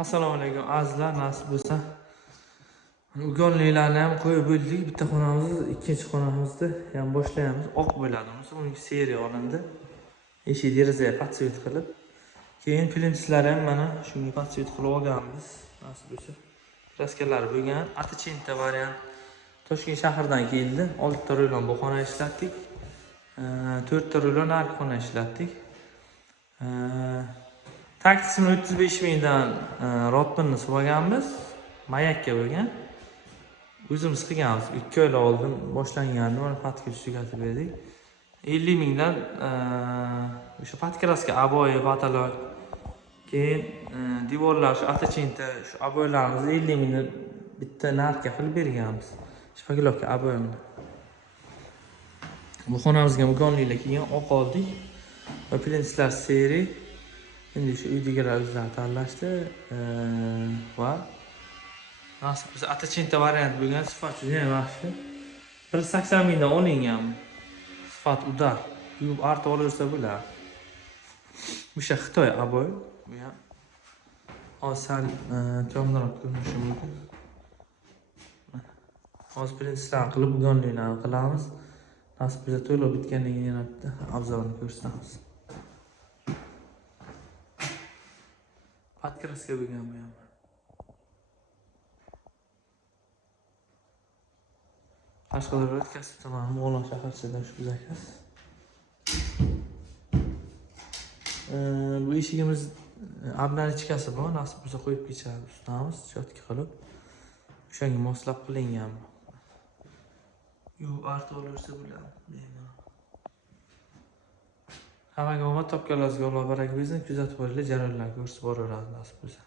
Assalomu alaykum azizlar, nasib bo'lsa ugonliklarni ham qo'yib bo'ldik. Bitta xonamizni, ikkinchi xonamizni ham boshlaymiz. Oq bo'ladi. Uning seriya olindi. Eshik derazaga patsvet qilib. Keyin plintislar ham mana shunga patsvet qilib olganmiz. Nasib bo'lsa kraskalari bo'lgan. Atachinta variant. Toshkent shahridan keldi. 6 ta rulon bu xona ishlatdik. 4 ta rulon narxi xona ishlatdik. Taktisini 35 mingdan rotbinni olganmiz. Mayakka bo'lgan. O'zimiz qilganmiz. 2 oylar oldin boshlangandi. Mana patka tugatib berdik. 50 mingdan o'sha patkraska aboyi, batalok. Keyin devorlar shu atachinta, shu aboylarimizni 50 mingdan bitta narxga qilib berganmiz. Shpagilovka aboyini. Bu xonamizga ugonliklar kelgan, oq oldik. Va plintislar seriya. Endi shu uydagilar o'zlari tanlashdi va nasib bo'lsa atachinta variant bo'lgan, sifat juda ham yaxshi. 180 mingdan olingan. Sifat udar. Yuvib artib olaversa bo'ladi. O'sha Xitoy aboy. Bu ham hozir kamroq ko'rinishi mumkin. Hozir printslar qilib ugonliklarni qilamiz. Nasib bo'lsa to'lov bitgandan keyin yana bitta obzorni ko'rsatamiz. Patkraska bo'lgan bu ham. Qashqadaryo kasb tomoni Mo'g'lon shaharchasidan shu zakas. Bu eshigimiz abnalichkasi bor, nasib bo'lsa qo'yib kechamiz, ustamiz, chotka qilib. O'shanga moslab qilingan. Yuvib artib olaversa bo'ladi. Hammaga omad, topganlaringizga Alloh baraka bersin. Kuzatib boringlar, jarayonlarni ko'rsatib boraveramiz nasib bo'lsa.